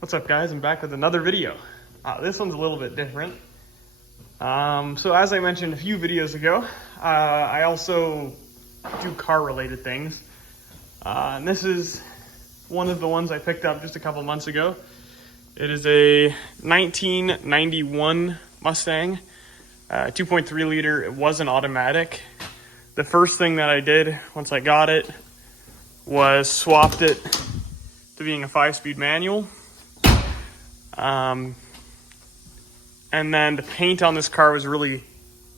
What's up, guys? I'm back with another video. This one's a little bit different. So as I mentioned a few videos ago, I also do car related things. And this is one of the ones I picked up just a couple months ago. It is a 1991 Mustang, 2.3 liter. It was an automatic. The first thing that I did once I got it was swapped it to being a 5-speed manual. And then the paint on this car was really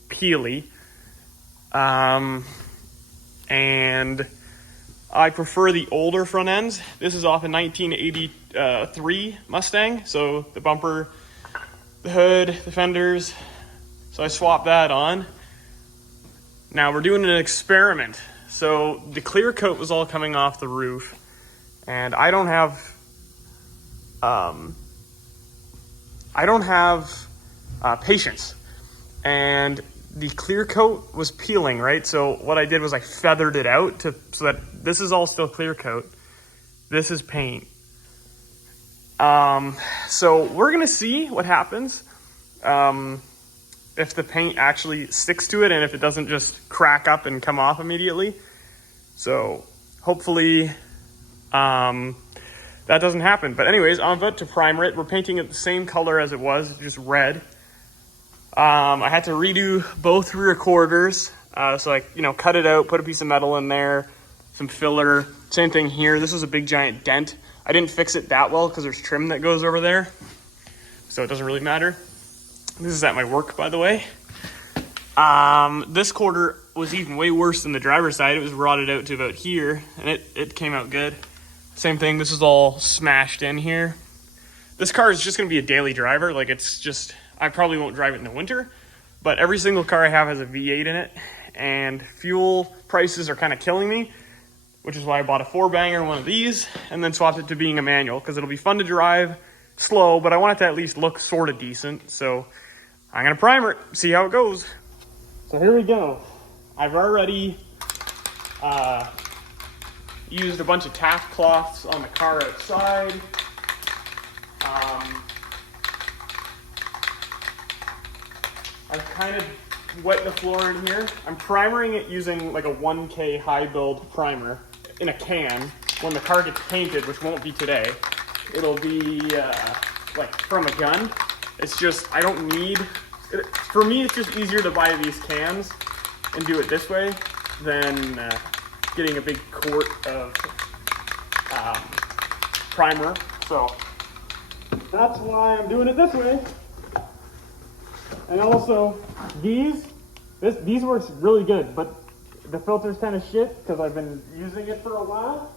peely. And I prefer the older front ends. This is off a 1983 Mustang. So the bumper, the hood, the fenders. So I swapped that on. Now we're doing an experiment. So the clear coat was all coming off the roof. And I don't have patience, and the clear coat was peeling, right? So what I did was I feathered it out so that this is all still clear coat. This is paint. So we're gonna see what happens if the paint actually sticks to it and if it doesn't just crack up and come off immediately. So hopefully that doesn't happen. But anyways, I'm about to primer it. We're painting it the same color as it was, just red. I had to redo both rear quarters. So I, cut it out, put a piece of metal in there, some filler. Same thing here. This was a big giant dent. I didn't fix it that well because there's trim that goes over there. So it doesn't really matter. This is at my work, by the way. This quarter was even way worse than the driver's side. It was rotted out to about here, and it came out good. Same thing, this is all smashed in here. This car is just gonna be a daily driver. Like, it's just, I probably won't drive it in the winter, but every single car I have has a V8 in it, and fuel prices are kind of killing me, which is why I bought a 4-banger, one of these, and then swapped it to being a manual, because it'll be fun to drive, slow, but I want it to at least look sort of decent. So I'm gonna primer it, see how it goes. So here we go. I've already used a bunch of tack cloths on the car outside. I've kind of wet the floor in here. I'm primering it using like a 1K high build primer in a can. When the car gets painted, which won't be today, it'll be like from a gun. It's just, I don't need, for me it's just easier to buy these cans and do it this way than getting a big quart of primer. So that's why I'm doing it this way. And also these works really good, but the filter's kind of shit because I've been using it for a while.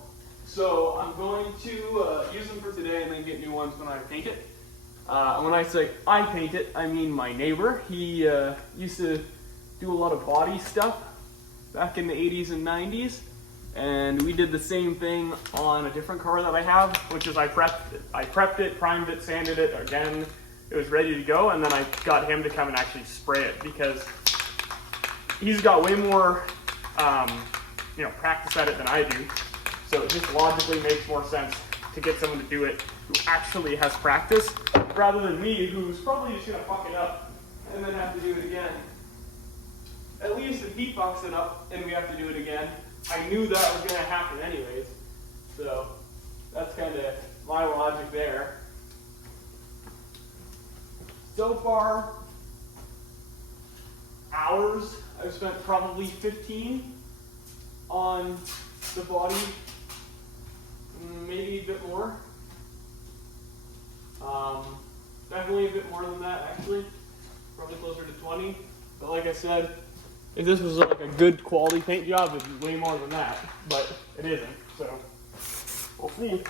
So I'm going to use them for today and then get new ones when I paint it. When I say I paint it, I mean my neighbor. He used to do a lot of body stuff back in the 80s and 90s. And we did the same thing on a different car that I have, which is I prepped it, primed it, sanded it again. It was ready to go, and then I got him to come and actually spray it because he's got way more, practice at it than I do. So it just logically makes more sense to get someone to do it who actually has practice, rather than me, who's probably just gonna fuck it up and then have to do it again. At least if he fucks it up and we have to do it again, I knew that was gonna happen anyways. So that's kind of my logic there. So far, hours, I've spent probably 15 on the body, maybe a bit more. Definitely a bit more than that, actually. Probably closer to 20. But like I said, if this was like a good quality paint job, it'd be way more than that. But it isn't, so we'll see.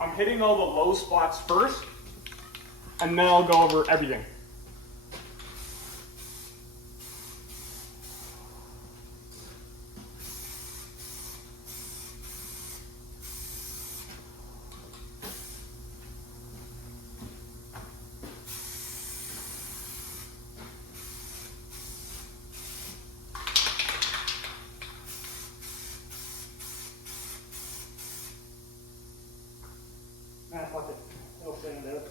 I'm hitting all the low spots first, and then I'll go over everything. fuck it. It'll stand out.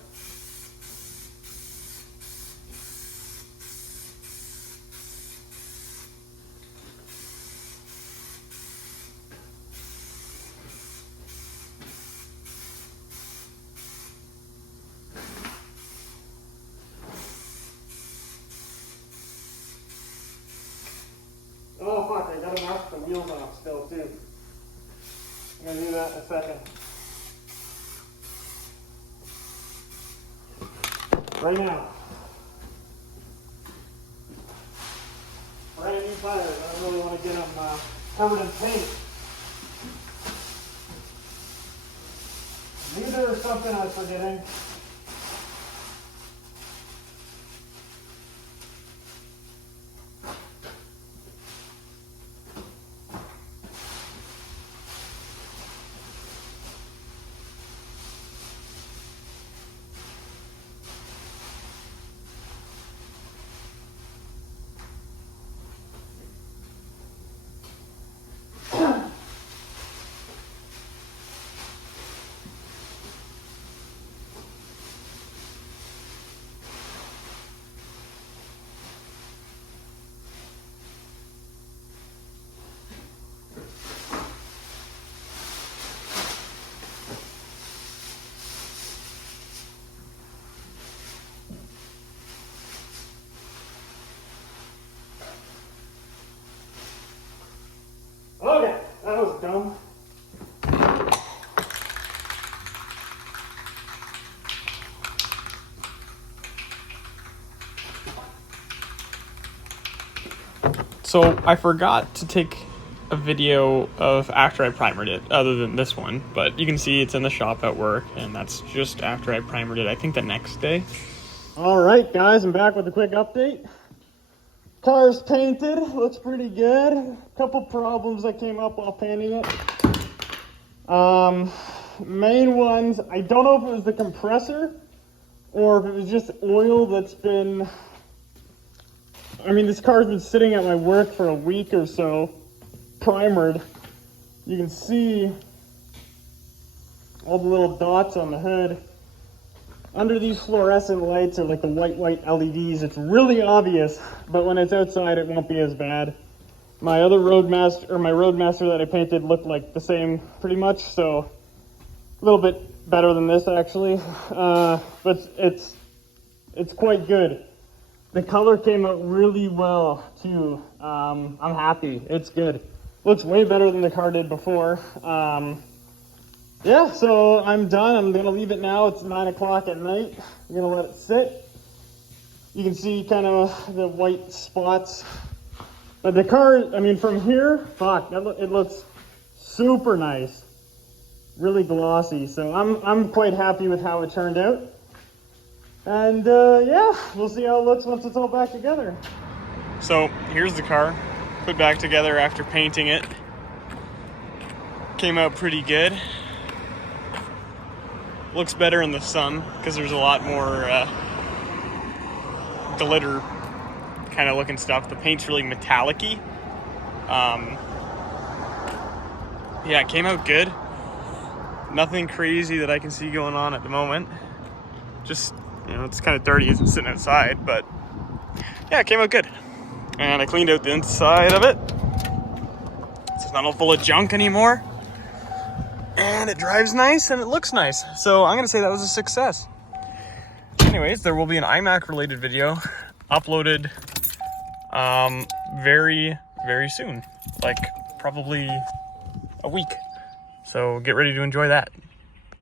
Oh fuck, I gotta knock the wheels off still too. I'm gonna do that in a second. Right now. Brand new tires. I don't really want to get them covered in paint. Maybe there's something I'm forgetting. Okay, that was dumb. So I forgot to take a video of after I primered it, other than this one, but you can see it's in the shop at work, and that's just after I primered it, I think the next day. All right, guys, I'm back with a quick update. Car's painted, looks pretty good. A couple problems that came up while painting it. Main ones, I don't know if it was the compressor or if it was just oil that's been, I mean, this car's been sitting at my work for a week or so, primered. You can see all the little dots on the hood. Under these fluorescent lights are like the white LEDs. It's really obvious, but when it's outside, it won't be as bad. My other Roadmaster that I painted looked like the same pretty much, so a little bit better than this actually, but it's quite good. The color came out really well too. I'm happy. It's good. Looks way better than the car did before. Yeah, so I'm done. I'm gonna leave it now. It's 9 o'clock at night. I'm gonna let it sit. You can see kind of the white spots. But the car, I mean, from here, fuck, it looks super nice. Really glossy. So I'm quite happy with how it turned out. And yeah, we'll see how it looks once it's all back together. So here's the car, put back together after painting it. Came out pretty good. Looks better in the sun because there's a lot more glitter kind of looking stuff. The paint's really metallic-y. Yeah, it came out good. Nothing crazy that I can see going on at the moment. Just, you know, it's kind of dirty as it's sitting outside, but yeah, it came out good. And I cleaned out the inside of it. It's not all full of junk anymore. And it drives nice and it looks nice. So I'm gonna say that was a success. Anyways, there will be an iMac related video uploaded very, very soon. Like probably a week. So get ready to enjoy that.